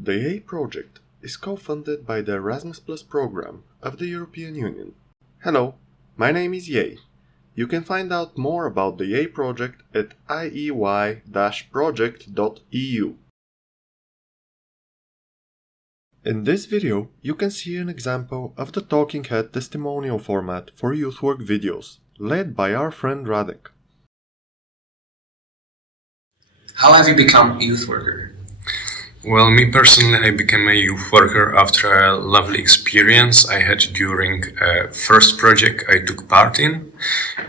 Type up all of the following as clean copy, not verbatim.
The IEY Project is co-funded by the Erasmus Plus program of the European Union. Hello, my name is Yei. You can find out more about the IEY Project at iey-project.eu. In this video, you can see an example of the talking head testimonial format for youth work videos, led by our friend Radek. How have you become a youth worker? Well, me personally, I became a youth worker after a lovely experience I had during a first project I took part in.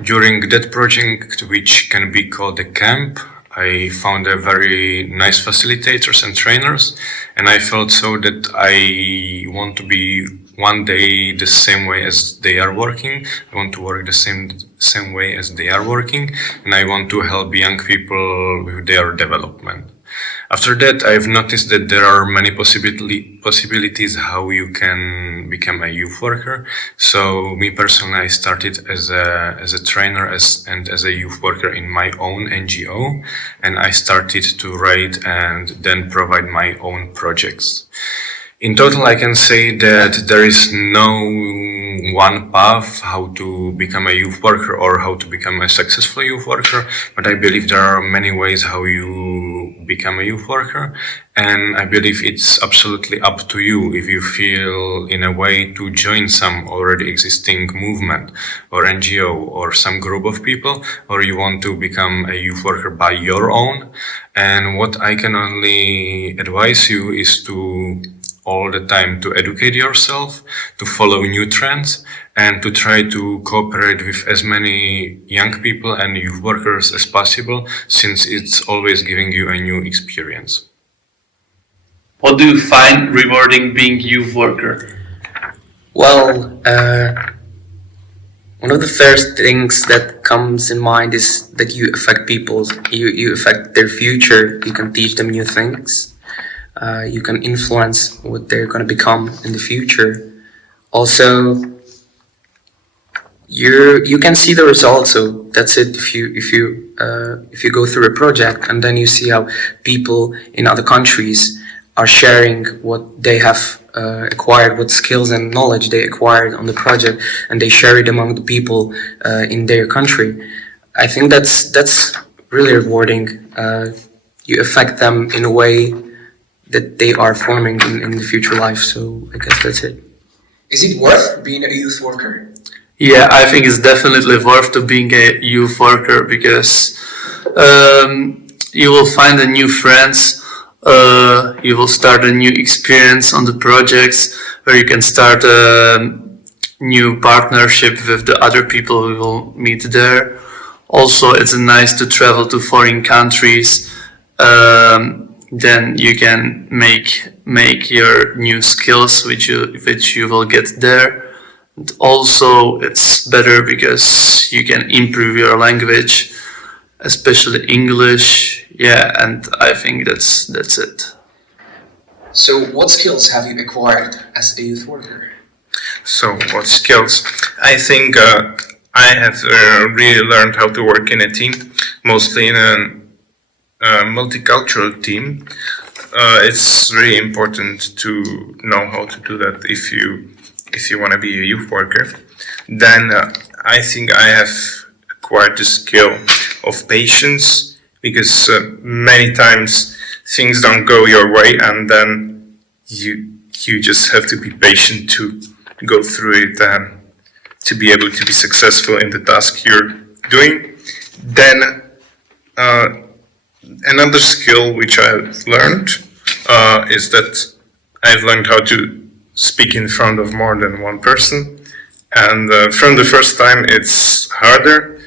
During that project, which can be called a camp, I found a very nice facilitators and trainers, and I felt so that I want to be one day the same way as they are working. I want to work the same way as they are working, and I want to help young people with their development. After that, I've noticed that there are many possibilities how you can become a youth worker. So me personally, I started as a trainer and as a youth worker in my own NGO, and I started to write and then provide my own projects. In total, I can say that there is no one path how to become a youth worker or how to become a successful youth worker, but I believe there are many ways how you become a youth worker, and I believe it's absolutely up to you if you feel in a way to join some already existing movement or NGO or some group of people, or you want to become a youth worker by your own. And what I can only advise you is to all the time to educate yourself, to follow new trends, and to try to cooperate with as many young people and youth workers as possible, since it's always giving you a new experience. What do you find rewarding being youth worker? Well, one of the first things that comes in mind is that you affect people, you affect their future, you can teach them new things. You can influence what they're going to become in the future. Also, you can see the results. So that's it. If you go through a project and then you see how people in other countries are sharing what they have acquired, what skills and knowledge they acquired on the project, and they share it among the people in their country, I think that's really rewarding. You affect them in a way that they are forming in the future life. So I guess that's it. Is it worth being a youth worker? Yeah, I think it's definitely worth to being a youth worker because you will find a new friends, you will start a new experience on the projects where you can start a new partnership with the other people you will meet there. Also, it's nice to travel to foreign countries. Then you can make your new skills which you will get there. And also it's better because you can improve your language, especially English. Yeah, and I think that's it. So what skills have you acquired as a youth worker? So what skills? I think I have really learned how to work in a team, mostly in a multicultural team. It's really important to know how to do that if you want to be a youth worker. Then I think I have acquired the skill of patience, because many times things don't go your way, and then you just have to be patient to go through it and to be able to be successful in the task you're doing. Then another skill which I've learned is that I've learned how to speak in front of more than one person, and from the first time it's harder,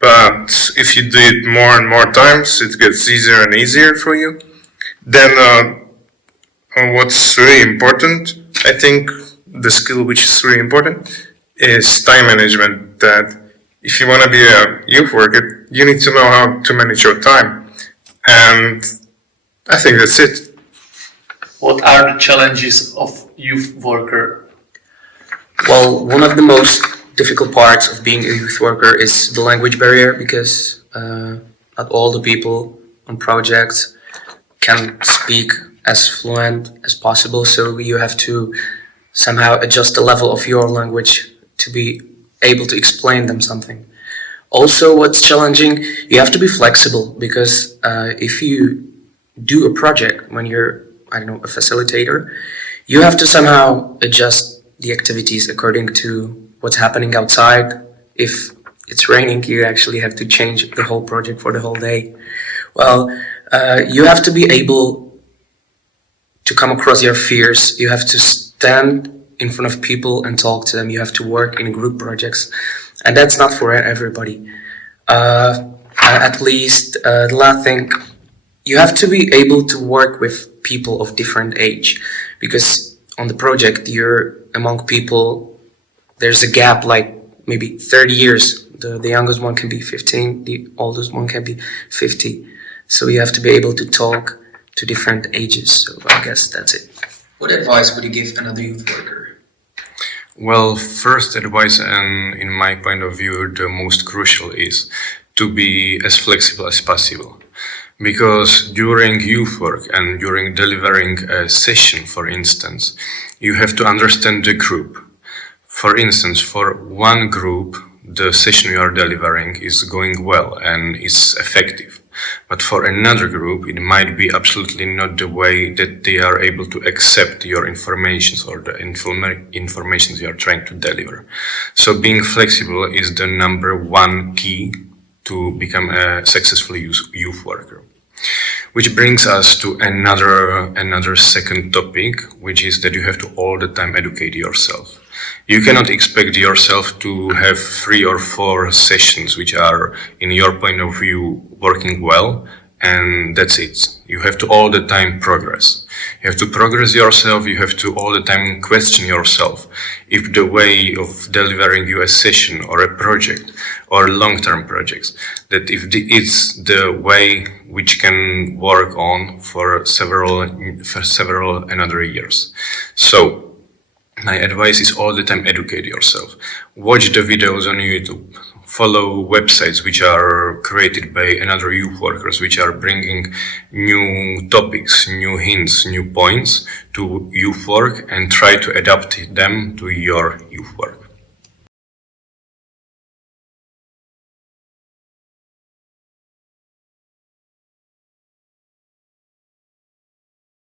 but if you do it more and more times it gets easier and easier for you. Then what's really important, I think the skill which is really important is time management, that if you want to be a youth worker you need to know how to manage your time. And I think that's it. What are the challenges of youth worker? Well, one of the most difficult parts of being a youth worker is the language barrier, because not all the people on projects can speak as fluent as possible. So you have to somehow adjust the level of your language to be able to explain them something. Also, what's challenging, you have to be flexible, because if you do a project when you're, I don't know, a facilitator, you have to somehow adjust the activities according to what's happening outside. If it's raining, you actually have to change the whole project for the whole day. Well, you have to be able to come across your fears. You have to stand in front of people and talk to them. You have to work in group projects, and that's not for everybody. At least the last thing, you have to be able to work with people of different age, because on the project you're among people, there's a gap like maybe 30 years. The youngest one can be 15, the oldest one can be 50. So you have to be able to talk to different ages. So I guess that's it. What advice would you give another youth worker? Well, first advice, and in my point of view, the most crucial, is to be as flexible as possible. Because during youth work and during delivering a session, for instance, you have to understand the group. For instance, for one group, the session you are delivering is going well and is effective. But for another group, it might be absolutely not the way that they are able to accept your information or the information you are trying to deliver. So being flexible is the number one key to become a successful youth worker. Which brings us to another second topic, which is that you have to all the time educate yourself. You cannot expect yourself to have 3 or 4 sessions which are, in your point of view, working well, and that's it. You have to all the time progress. You have to progress yourself, you have to all the time question yourself if the way of delivering you a session or a project or long-term projects, that if it's the way which can work on for several another years. So my advice is all the time educate yourself. Watch the videos on YouTube. Follow websites which are created by another youth workers, which are bringing new topics, new hints, new points to youth work, and try to adapt them to your youth work.